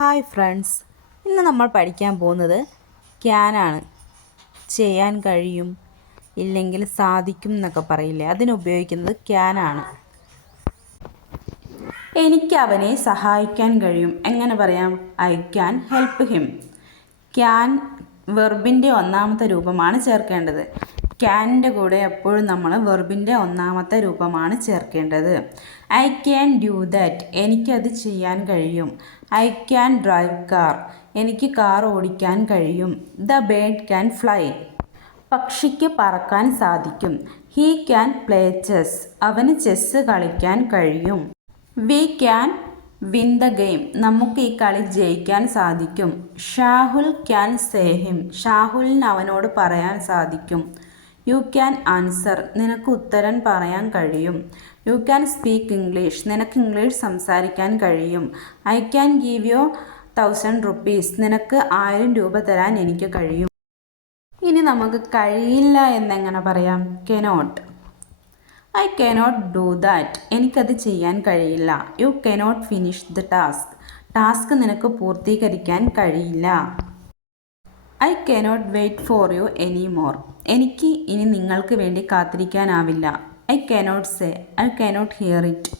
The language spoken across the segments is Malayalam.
ഹായ് ഫ്രണ്ട്സ്, ഇന്ന് നമ്മൾ പഠിക്കാൻ പോകുന്നത് ക്യാനാണ്. ചെയ്യാൻ കഴിയും, ഇല്ലെങ്കിൽ സാധിക്കും എന്നൊക്കെ പറയില്ലേ, അതിനുപയോഗിക്കുന്നത് ക്യാനാണ്. എനിക്ക് അവനെ സഹായിക്കാൻ കഴിയും. എങ്ങനെ പറയാം? I can help him. Can വെർബിൻ്റെ ഒന്നാമത്തെ രൂപമാണ് ചേർക്കേണ്ടത്. ക്യാനിൻ്റെ കൂടെ എപ്പോഴും നമ്മൾ വെർബിൻ്റെ ഒന്നാമത്തെ രൂപമാണ് ചേർക്കേണ്ടത്. I can do that. എനിക്കത് ചെയ്യാൻ കഴിയും. I can drive car. എനിക്ക് കാർ ഓടിക്കാൻ കഴിയും. The bird can fly. പക്ഷിക്ക് പറക്കാൻ സാധിക്കും. He can play chess. അവന് ചെസ്സ് കളിക്കാൻ കഴിയും. We can win the game. നമുക്ക് ഈ കളി ജയിക്കാൻ സാധിക്കും. Shahul can say him. ഷാഹുലിന് അവനോട് പറയാൻ സാധിക്കും. You can answer. നിനക്ക് ഉത്തരം പറയാൻ കഴിയും. You can speak English. നിനക്ക് ഇംഗ്ലീഷ് സംസാരിക്കാൻ കഴിയും. I can give you 1000 rupees. നിനക്ക് 1000 രൂപ തരാൻ എനിക്ക് കഴിയും. ഇനി നമുക്ക് കഴിയില്ല എന്നെങ്ങനെ പറയാം? Cannot. I cannot do that. എനിക്കത് ചെയ്യാൻ കഴിയില്ല. You cannot finish the task. Task നിനക്ക് പൂർത്തീകരിക്കാൻ കഴിയില്ല. I cannot wait for you any more. എനിക്ക് ഇനി നിങ്ങൾക്ക് വേണ്ടി കാത്തിരിക്കാനാവില്ല. I cannot say. I cannot hear it.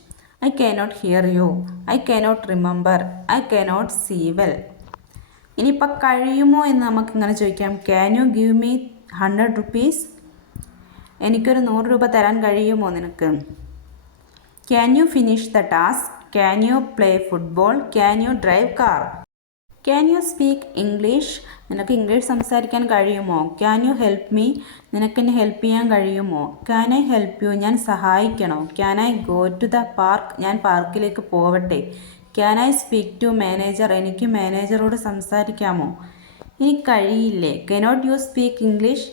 I cannot hear you. I cannot remember. I cannot see well. ഇനിയിപ്പോൾ കഴിയുമോ എന്ന് നമുക്കിങ്ങനെ ചോദിക്കാം. Can you give me 100 rupees? എനിക്കൊരു 100 രൂപ തരാൻ കഴിയുമോ നിനക്ക്? Can you finish the task? Can you play football? Can you drive car? Can you speak English? നിനക്ക് ഇംഗ്ലീഷ് സംസാരിക്കാൻ കഴിയുമോ? Can you help me? നിനക്കെന്നെ ഹെൽപ്പ് ചെയ്യാൻ കഴിയുമോ? Can I help you? ഞാൻ സഹായിക്കണോ? Can I go to the park? ഞാൻ പാർക്കിലേക്ക് പോവട്ടെ? Can I speak to manager? എനിക്ക് മാനേജറോട് സംസാരിക്കാമോ? ഇനി കഴിയില്ലേ? Cannot you speak English?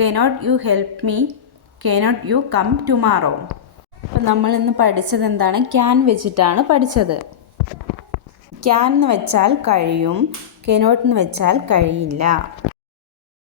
Cannot you help me? Cannot you come tomorrow? അപ്പം നമ്മൾ ഇന്ന് പഠിച്ചത് എന്താണ്? ക്യാൻ വെച്ചിട്ടാണ് പഠിച്ചത്. ക്യാൻ എന്ന് വെച്ചാൽ കഴിയും, കനോട്ട് എന്ന് വെച്ചാൽ കഴിയില്ല.